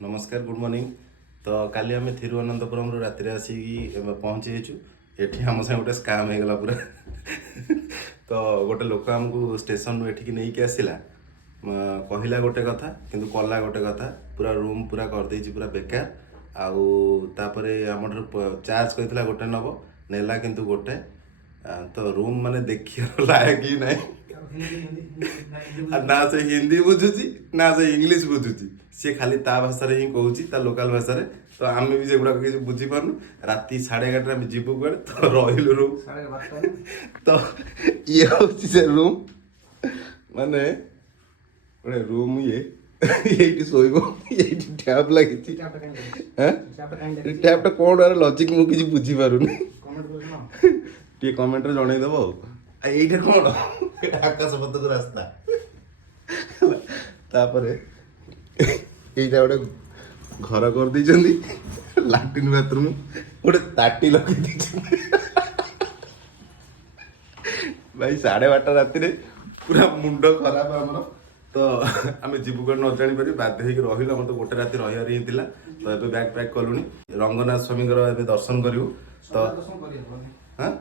नमस्कार good morning. तो काली आम थिरुवनंतपुरम राति आसिक पहुँची जाइछु। एठी हम संगे गोटे स्काम हो गला पूरा तो गोटे लोक आमको स्टेशन रू एठिक नहीं आसला कहला गोटे कथा किंतु कला गोटे कथा पूरा रूम पूरा कर देछि पूरा बेकार आउ तापरे हमर चार्ज कहला गोटे नब नेला किंतु गोटे तो रूम माने देखियो लायक ही नहीं ना से हिंदी बुझुची ना से इंग्लिश बुझुची सी खाली ता भाषा ही कहूँ लोकाल भाषा तो आम भी से गुड़ाक किसी बुझीपारनु राति 11:30 जीवु कड़े तो रहिलु रूम तो ये हूँ से रूम माने गोटे रूम ये ये शोब ये टैप लगी टैपटा कौन आर लजिक मुझे बुझीपारुनी टे कमेंट जनईदेव ये कौन आकाश पथक रास्ता तापर यहीटा गोटे घर कर देइछन्ती लैट्रिन बाथरूम गोटे ताटी लगे भाई 12:30 राति पूरा मुंड खराब आमर तो आम जीवु कौन न जापर बाध्य होकर रही आम तो गोटे राति रही ही था तो ये बैग पैक कलुनी रंगनाथ स्वामी दर्शन करूँ तो हाँ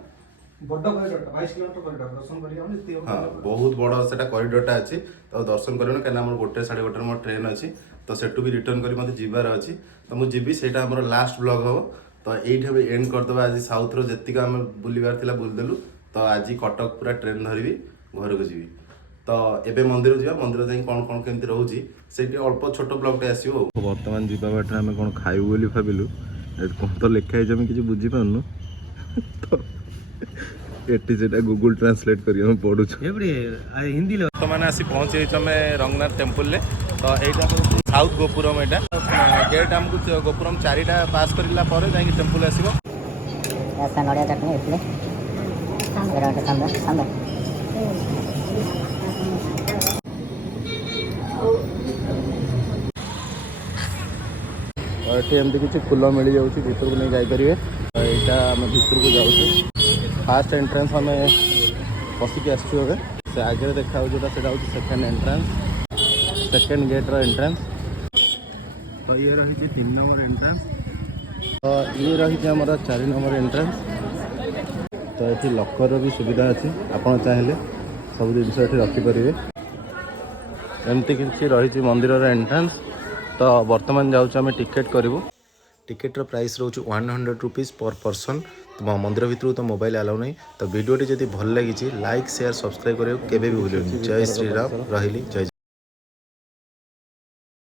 बहुत बड़ से कॉरिडोरटा अच्छी तो दर्शन करूँ कहीं गोटे 1:30 मोर ट्रेन अच्छी तो सेठू भी रिटर्न कर मत जीवार अच्छी तो मुझे जीवी से लास्ट ब्लॉग हम तो ये एंड करदे आज साउथ रो जी आम बुलबार बुलदेलु तो आज कटक पूरा ट्रेन धरबी घर को जीवी तो एबे मंदिर जा मंदिर जाई कौन कौन केमती रोची से अल्प छोट ब्लॉगटे आसो बर्तमान जीवा बाटे आम कौन खाइबू बोली भाविलु कौन तो लिखाई आम किसी बुझीपारनु तो एटी से गूगल ट्रांसलेट करी हम पढ़ु हिंदी तो मैंने आसी पहुंचे रंगनाथ टेम्पल ले तो यहाँ साउथ गोपुरम यहाँ गेट आमको गोपुरम 4टा पास करला पर जाई टेम्पल आसीबो ऐसा नड़िया चटनी इडली सांबर ये एमती किसी फूल मिल जाऊँ भर को नहीं जापर यहाँ आम भर को जाऊँ फास्ट एंट्रेंस आम पशिक आसो से आगे देखा जोटा से सेकेंड एंट्रेंस सेकेंड गेट्र एंट्रेंस तो ये रही 3 नंबर एंट्रेंस तो ये रही आम 4 नंबर एंट्रेंस तो ये लकर भी सुविधा अच्छी आपड़ चाहिए सब जिन रखिपारे एमती किसी रही मंदिर एंट्रेंस तो बर्तमान जाऊँ टिकेट करूँ टिकेटर प्राइस रोच 100 रुपीज़ पर पर्सन तो मंदिर भितर तो मोबाइल अलाउ नहीं तो वीडियोटी जब भल लगी लाइक शेयर सब्सक्राइब करें केबे भी भूल जय श्री राम रही जय।